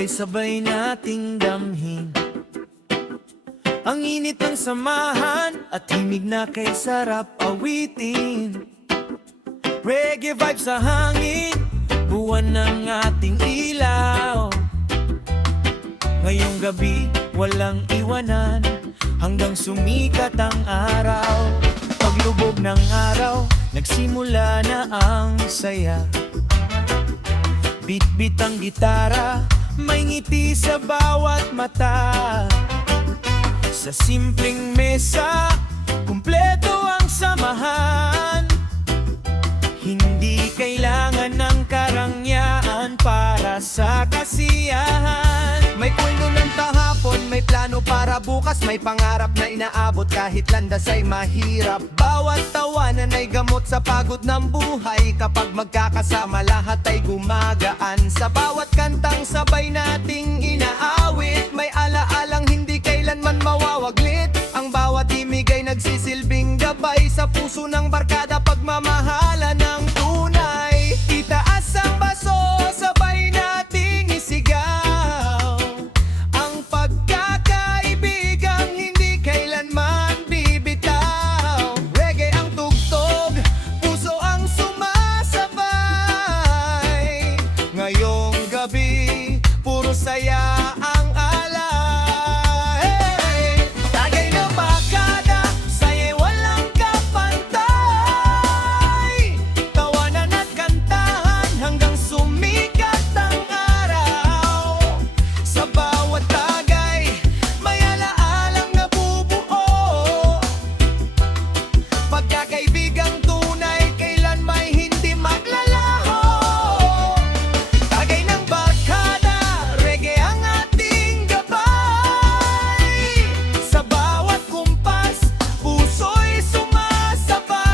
Sabay-sabay nating damhin ang init ng samahan at himig na kay sarap awitin. Reggae vibes sa hangin, buwan ng ating ilaw. Ngayong gabi walang iwanan hanggang sumikat ang araw. Paglubog ng araw, nagsimula na ang saya. Bit-bit ang gitara, may ngiti sa bawat mata. Sa simpleng mesa, kumpleto ang samahan. Hindi kailangan ng karangyaan para sa kasiyahan. May kwento ng kahapon, may plano para bukas, may pangarap na inaabot kahit landas ay mahirap. Bawat tawanan ay gamot sa pagod ng buhay. Kapag magkakasama lahat ay gumagaan. Sa bawat kantang sabay nating inaawit, may alaalang hindi kailanman mawawaglit. Ang bawat imig ay nagsisilbing gabay sa puso ng barkada, pagmamahala ng tunay. Itaas ang baso, sabay nating isigaw ang pagkakaibigang hindi kailanman bibitaw. Reggae ang tugtog, puso ang sumasabay. Ngayong gabi, puro saya ang alay. Tagay na barkada, saya'y walang kapantay. Tawanan at kantahan hanggang sumikat ang araw. Sa bawat tagay, may alaalang nabubuo. Pagkakaibigang tunay, kailan may hindi maglalaho. Tagay ng barkada, reggae ang ating gabay. Sa bawat kumpas, puso'y sumasabay.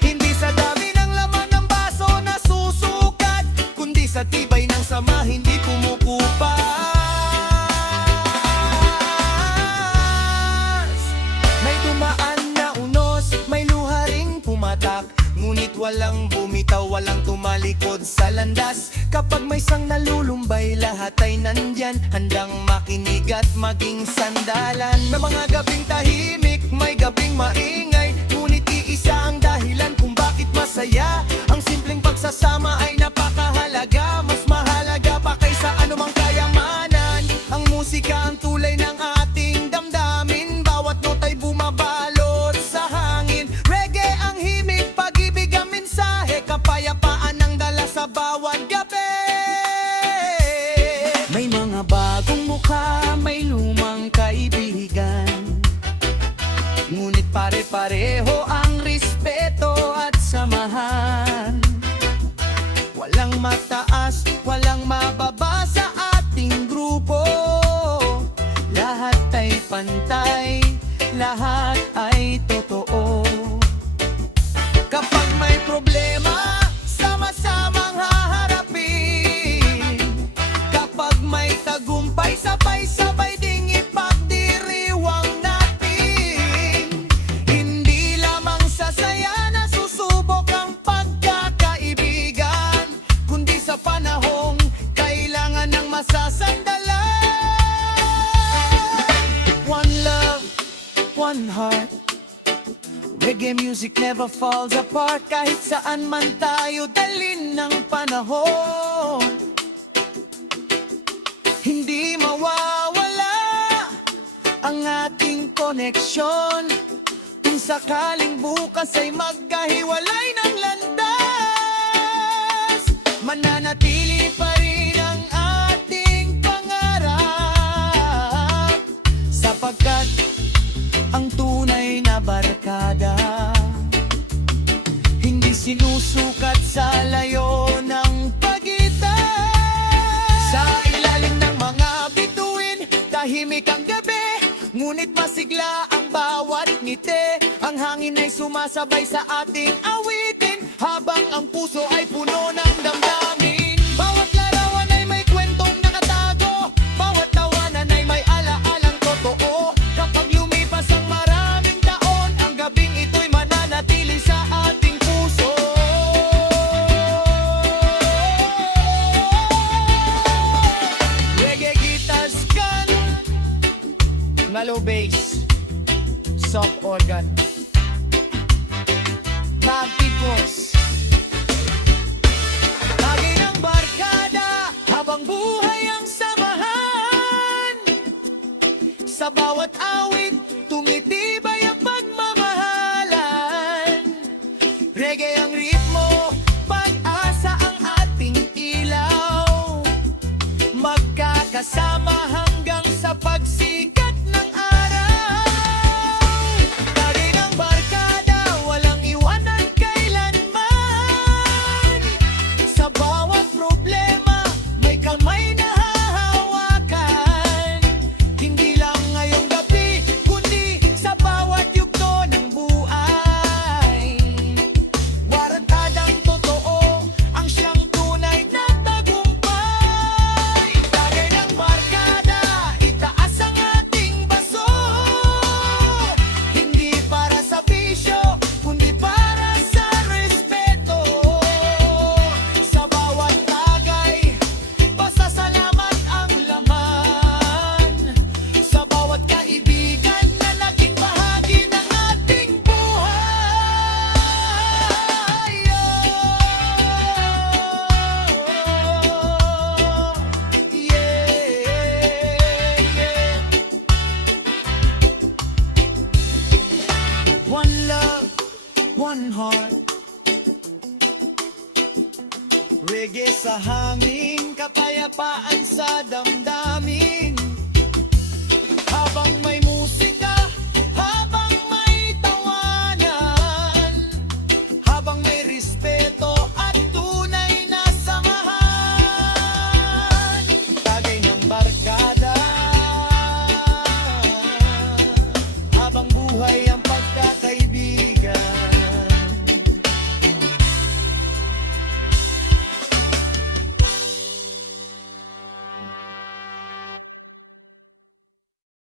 Hindi sa dami ng laman ng baso nasusukat, kundi sa tibay ng sama hindi kumukupas. May dumaan na unos, may luha ring pumatak, ngunit walang bumitaw, walang tumalikod sa landas. Kapag may sang nalulumbay, lahat ay nandyan, handang makinig at maging sandalan. May mga gabing tahimik, may gabing maingay, ngunit iisa ang dahilan kung bakit masaya. Ang simpleng pagsasama ay napakahalaga, mas mahalaga pa kaysa anumang kayamanan. Ang musika ang tulay ng ating damdamin, bawat nota'y bumabalot sa hangin. Reggae ang himig, pag-ibig ang mensahe, kapayapaan ang dala sa bawat gabi. May mga bagong mukha, may lumang kaibigan, Ngunit pare-pareho ang respeto at samahan. walang mataas, walang mababa sa ating grupo. Lahat ay pantay, lahat ay totoo. Kapag may problema, sama-samang haharapin. Kapag may tagumpay, sabay-sabay ding ipagdiriwang natin. Hindi lamang sa saya na susubok ang pagkakaibigan, kundi sa panahong kailangan ng masasandalan. One love, one heart. Reggae music never falls apart. Kahit saan man tayo dalhin ng panahon, hindi mawawala ang ating koneksyon. Kung sakaling bukas ay magkahiwalay ng landas, mananatili pa rin ang ating pangarap. Sapagkat ang tunay na barkada hindi sinusukat sa layo ng pagitan. Sa ilalim ng mga bituin, tahimik ang gabi, ngunit masigla ang bawat ngiti. Ang hangin ay sumasabay sa ating awitin, habang ang puso ay puno ng damdamin. Bawat larawan ay may kwentong nakatago, bawat tawanan ay may alaalang totoo. Kapag lumipas ang maraming taon, ang gabing ito'y mananatili sa ating puso. bass, soft organ, bagpipos. Lagi ng barkada habang buhay ang samahan. Sa bawat awit, tumitibay ang pagmamahalan. Reggae ang ritmo, pag-asa ang ating ilaw. Magkakasama hanggang sa pagsikat ng araw. Lagi ng barkada, walang iwanan kailanman. Sa bawat problema, may kamay na hahawakan. Hindi lang ngayong gabi, kundi sa bawat yugto ng buhay. Waratadang totoo, ang siyang tunay na tagumpay. Lagay ng barkada, itaas ang ating baso. Hindi para sa bisyo, kundi para sa respeto. Sa bawat tagay, pasasalamat ang laman. Sa bawat kaibigan na naging bahagi ng ating buhay. One love, one heart. Reggae sa hangin, kapayapaan sa damdamin.